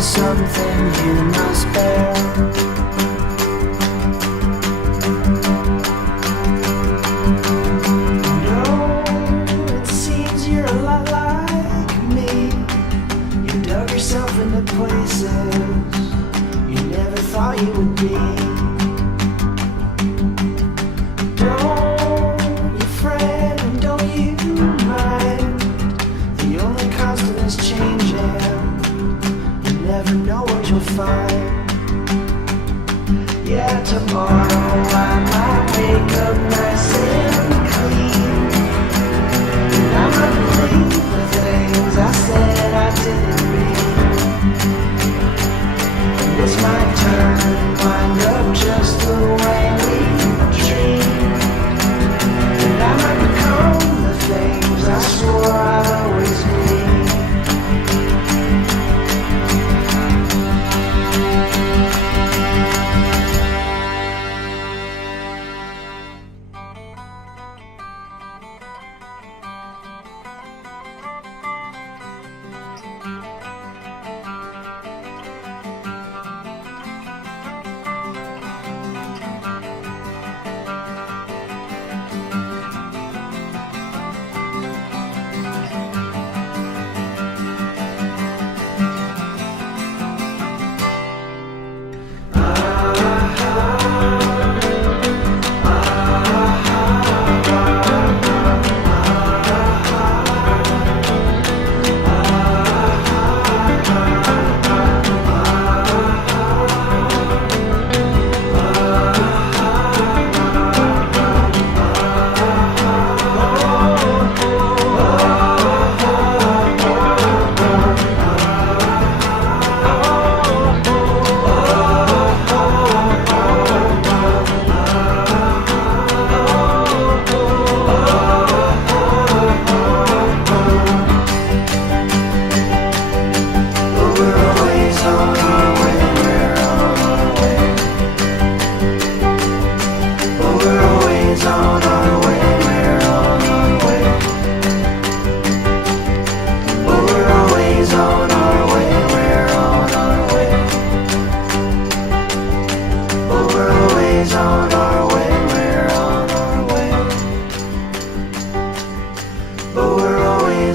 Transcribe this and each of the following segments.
is something you must bear. No, it seems you're a lot like me. You dug yourself into places you never thought you would be. Don't you fret and don't you mind. The only constant is changing. You never know what you'll find. Yeah, tomorrow I might wake up nice and clean, and I might believe the things I said I didn't mean. And this might turn and wind up just the way we dreamed, and I might become the things I swore I'd always be.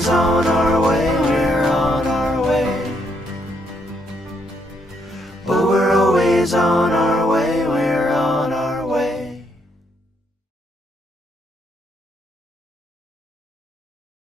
On our way, we're on our way. But we're always on our way.